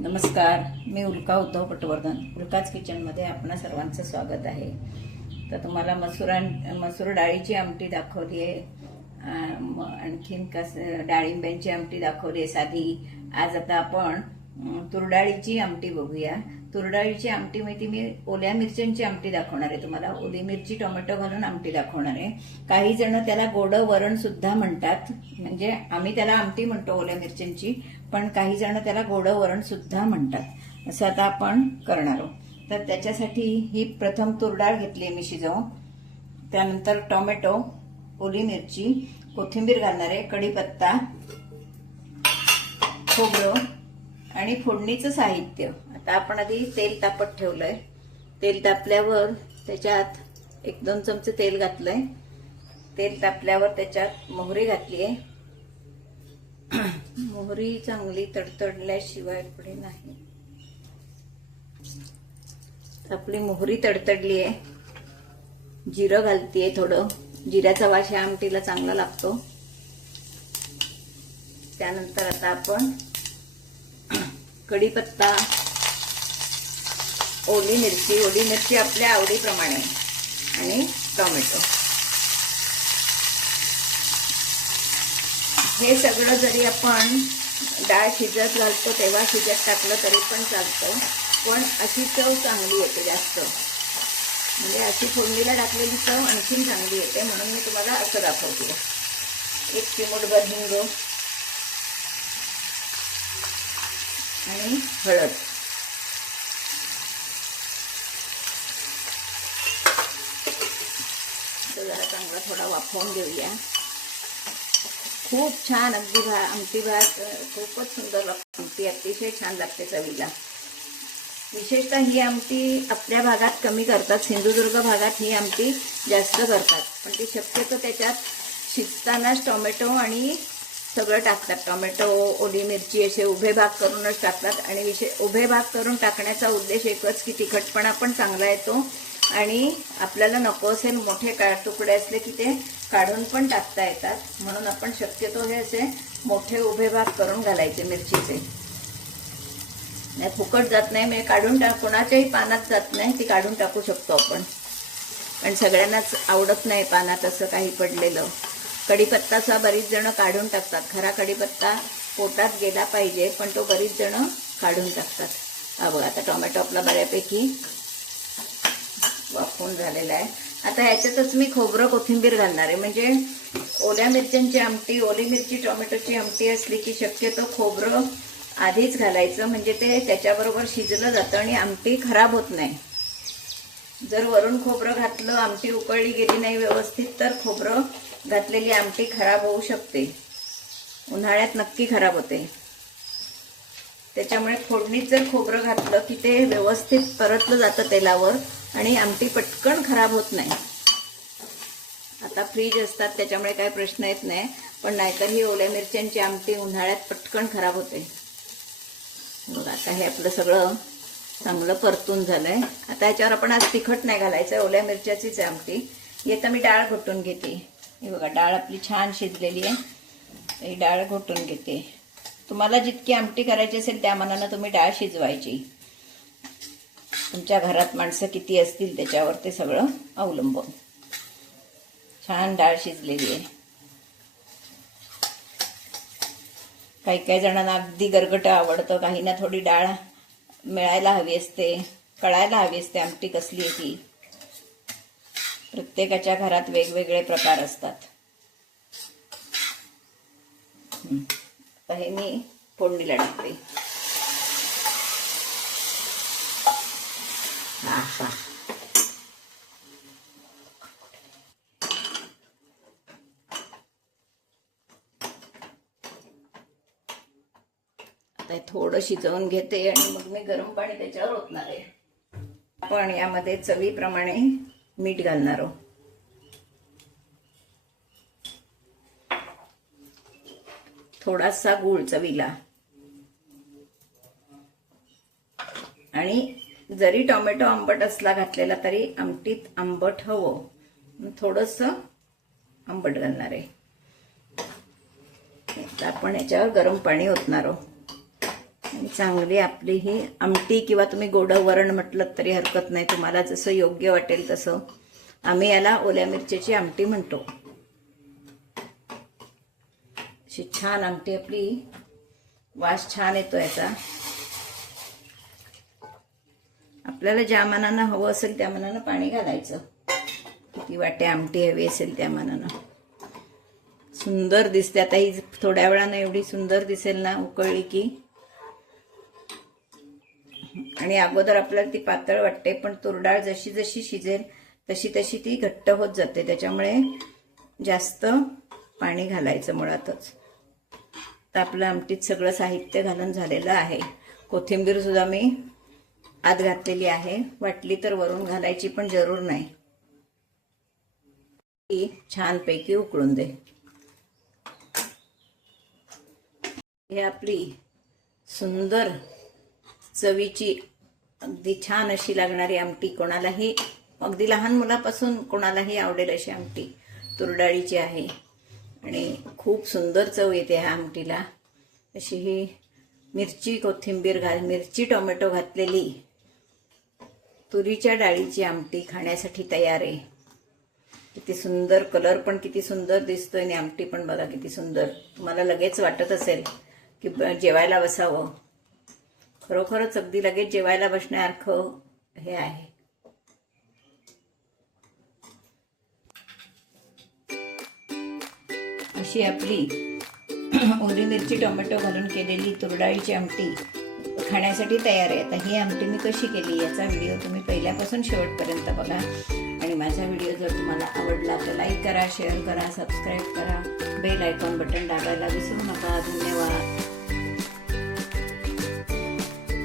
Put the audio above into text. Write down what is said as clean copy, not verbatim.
नमस्कार, मी उल्का उद्धव पटवर्धन. उल्काच किचनमध्ये आपणा सर्वांचं स्वागत आहे. तर तुम्हाला मसूर डाळीची आमटी दाखवली आहे, आणखीन डाळिंब्यांची आमटी दाखवली आहे साधी. आज आता आपण तुरडाळीची आमटी बघूया. तुरडाळीची आमटी माहिती मी ओल्या मिरच्यांची आमटी दाखवणार आहे तुम्हाला. ओली मिरची टोमॅटो घालून आमटी दाखवणार आहे. काही जण त्याला गोड वरण सुद्धा म्हणतात, म्हणजे आम्ही त्याला आमटी म्हणतो ओल्या मिरच्यांची, पण काही जण त्याला गोड वरण सुद्धा म्हणतात. असं आता आपण करणार आहोत. तर त्याच्यासाठी ही प्रथम तुरडाळ घेतली मी शिजवून. त्यानंतर टोमॅटो, ओली मिरची, कोथिंबीर घालणार आहे, कढीपत्ता, खोबरं आणि फोडणीचं साहित्य. आता आपण आधी तेल तापत ठेवलंय. तेल तापल्यावर त्याच्यात 1-2 चमचे तेल घातलंय. तेल तापल्यावर त्याच्यात मोहरी घातली आहे. मोहरी चांगली तडतडल्याशिवाय पुढे नाही. आपली मोहरी तडतडली आहे. जिरं घालतीये थोडं. जिऱ्याचा वास या आमटीला चांगला लागतो. त्यानंतर आता आपण कढीपत्ता, ओली मिरची आपल्या आवडीप्रमाणे आणि टोमॅटो, हे सगळं जरी आपण डाळ शिजत घालतो तेव्हा शिजत टाकलं तरी पण चालतं, पण अशी चव चांगली येते जास्त. म्हणजे अशी फोडणीला टाकलेली चव आणखीन चांगली येते, म्हणून मी तुम्हाला असं दाखवते. 1 चिमूटभर हिंग आणि हळद. जरा चांगला थोडा वाफवून घेऊया. खूप छान अगदी आमटी भात खूपच सुंदर लागते. आमटी अतिशय छान लागते चवीला. विशेषतः ही आमटी आपल्या भागात कमी करतात, सिंधुदुर्ग भागात ही आमटी जास्त करतात, पण ती शक्यतो त्याच्यात शिजतानाच टोमॅटो आणि सगळं टाकतात. टोमॅटो, ओली मिरची असे उभे भाग करूनच टाकतात. आणि उभे भाग करून टाकण्याचा उद्देश एकच की तिखटपणा पण चांगला येतो आणि आपल्याला नको असेल मोठे तुकडे असले की ते काढून पण टाकता येतात. म्हणून आपण शक्यतो हे असे मोठे उभे भाग करून घालायचे मिरचीचे. नाही फुकट जात नाही, म्हणजे काढून कोणाच्याही पानात जात नाही, ती काढून टाकू शकतो आपण. पण सगळ्यांनाच आवडत नाही पानात असं काही पडलेलं. कढीपत्ताचा बरीच जण काढून टाकतात. खरा कढीपत्ता पोटात गेला पाहिजे, पण तो बरीच जण काढून टाकतात. हा बघा, आता टोमॅटो आपला बऱ्यापैकी वाफवून झालेला आहे. आता ह्याच्यातच मी खोबरं, कोथिंबीर घालणार आहे. म्हणजे ओल्या मिरच्यांची आमटी, ओली मिरची टोमॅटोची आमटी असली की शक्यतो खोबरं आधीच घालायचं, म्हणजे ते त्याच्याबरोबर शिजलं जातं आणि आमटी खराब होत नाही. जर वरून खोबरं घातलं, आमटी उकळली गेली नाही व्यवस्थित, तर खोबरं घातलेली आमटी खराब होऊ शकते. उन्हाळ्यात नक्की खराब होते. त्याच्यामुळे फोडणीत जर खोबरं घातलं की ते व्यवस्थित परतलं जातं तेलावर आणि आमटी पटकन खराब होत नाही. आता फ्रीज असतात त्याच्यामुळे काही प्रश्न येत नाही, पण नाहीतर ही ओल्या मिरच्यांची आमटी उन्हाळ्यात पटकन खराब होते. बघा, आता हे आपलं सगळं चांगलं परतून झालंय. आता याच्यावर आपण आज तिखट नाही घालायचं, ओल्या मिरच्याचीच आहे आमटी. येतं मी डाळ घोटून घेते. हे बघा, डाळ आपली छान शिजलेली आहे. ही डाळ घोटून घेते. तुम्हाला जितकी आमटी करायची असेल त्या मानानं तुम्ही डाळ शिजवायची. तुमच्या घरात माणसं किती असतील त्याच्यावर ते सगळं अवलंबून. छान डाळ शिजलेली आहे. काही काही जणांना अगदी गरगट आवडतं, काहींना थोडी डाळ मिळायला हवी असते, कळायला हवी असते आमटी कसली आहे ती. प्रत्येकाच्या घरात वेगवेगळे प्रकार असतात. हे मी फोडणीला टाकते. आता थोडं शिजवून घेते आणि मग मी गरम पाणी त्याच्यावर ओतणार आहे. आपण यामध्ये चवीप्रमाणे मीठ घालणार आहोत. थोडासा गूळ चवीला. आणि जरी टोमॅटो आंबट असला घातलेला तरी आमटीत आंबट हवं, थोडंसं आंबट घालणार आहे. आपण याच्यावर गरम पाणी ओतणार आहोत. आणि चांगली आपली ही आमटी किंवा तुम्ही गोडं वरण म्हटलं तरी हरकत नाही, तुम्हाला जसं योग्य वाटेल तसं. आम्ही याला ओल्या मिरच्याची आमटी म्हणतो. अशी छान आमटी आपली, वास छान येतो याचा. आपल्याला ज्या मानानं हवं असेल त्या मानानं पाणी घालायचं. किती वाटे आमटी हवी असेल त्या मानानं. सुंदर दिसते. आता ही थोड्या वेळानं एवढी सुंदर दिसेल ना उकळली की. आणि अगोदर आपल्याला ती पातळ वाटते, पण तुरडाळ जशी जशी शिजेल तशी तशी ती घट्ट होत जाते. त्याच्यामुळे जास्त पाणी घालायचं मुळातच. तर आपलं आमटीत सगळं साहित्य घालून झालेलं आहे. कोथिंबीर सुद्धा मी आत घातलेली आहे. वाटली तर वरून घालायची पण जरूर नाही. ती छानपैकी उकळून दे. हे आपली सुंदर चवीची अगदी छान अशी लागणारी आमटी, कोणालाही अगदी लहान मुलापासून कोणालाही आवडेल अशी आमटी तुरडाळीची आहे. आणि खूप सुंदर चव येते ह्या आमटीला. अशी ही मिरची कोथिंबीर मिरची टोमॅटो घातलेली तुरीच्या डाळीची आमटी खाण्यासाठी तयार आहे. किती सुंदर, कलर पण किती सुंदर दिसतोय आणि आमटी पण बघा किती सुंदर. मला लगेच वाटत असेल की जेवायला बसावं. खरोखरच अगदी लगेच जेवायला बसण्यासारखं हे आहे. अशी आपली ओली मिरची टोमॅटो घालून केलेली तुरडाळीची आमटी खाण्यासाठी तयार आहे. आता ही आमटी मी कशी केली याचा व्हिडिओ तुम्ही पहिल्यापासून शेवटपर्यंत बघा. आणि माझा व्हिडिओ जर तुम्हाला आवडला तर लाईक करा, शेअर करा, सबस्क्राईब करा, बेल आयकॉन बटन दाबायला विसरू नका. धन्यवाद.